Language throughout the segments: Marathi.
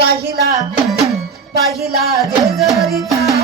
पाहिला पाहिला जेजुरीचा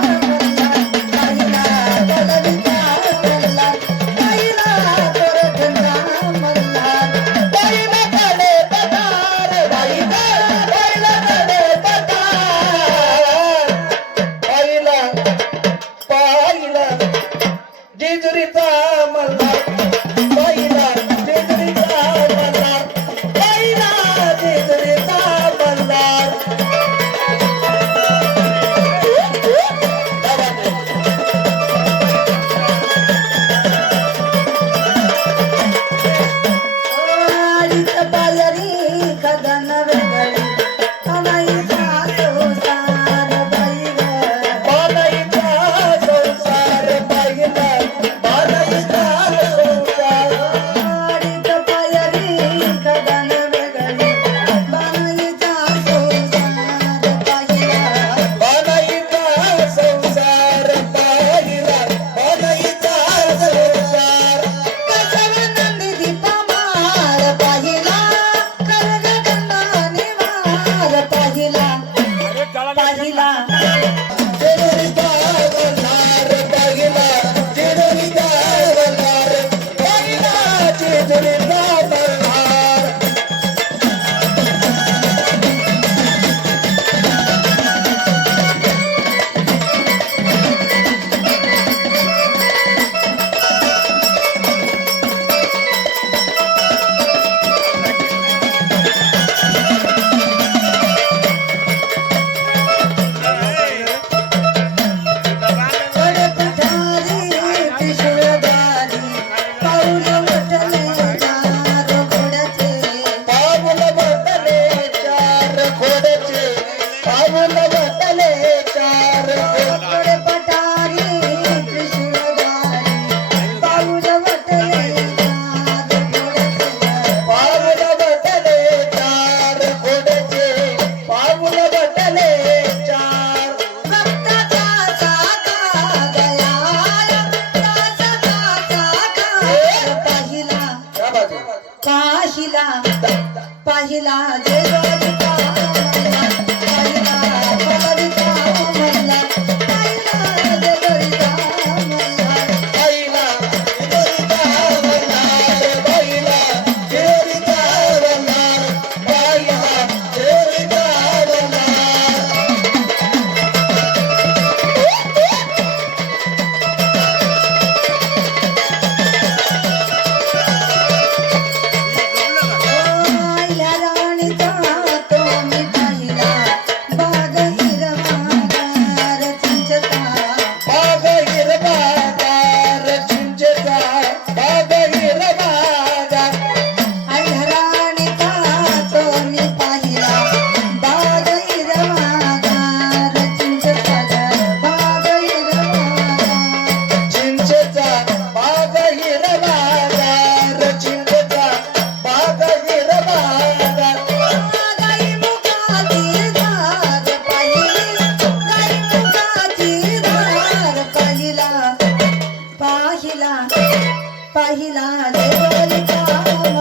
पाहिला देवल काम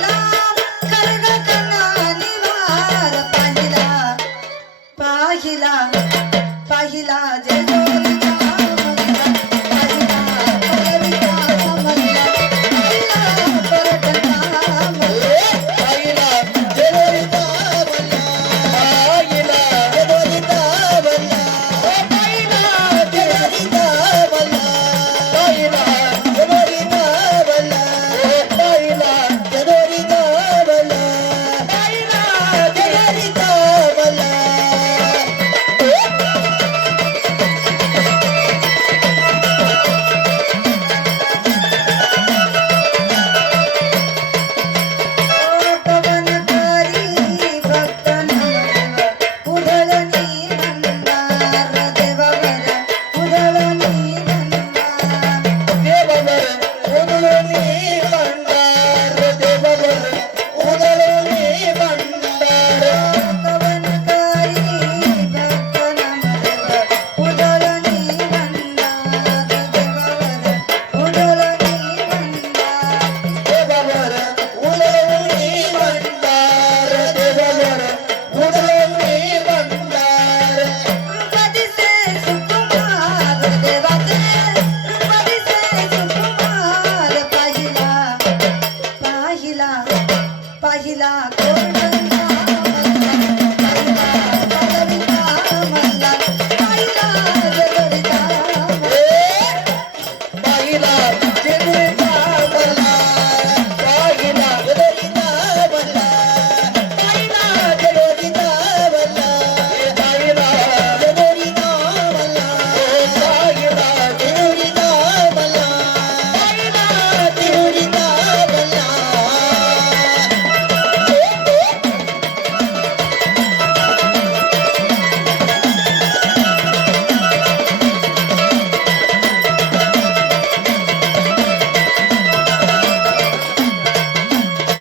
Yeah.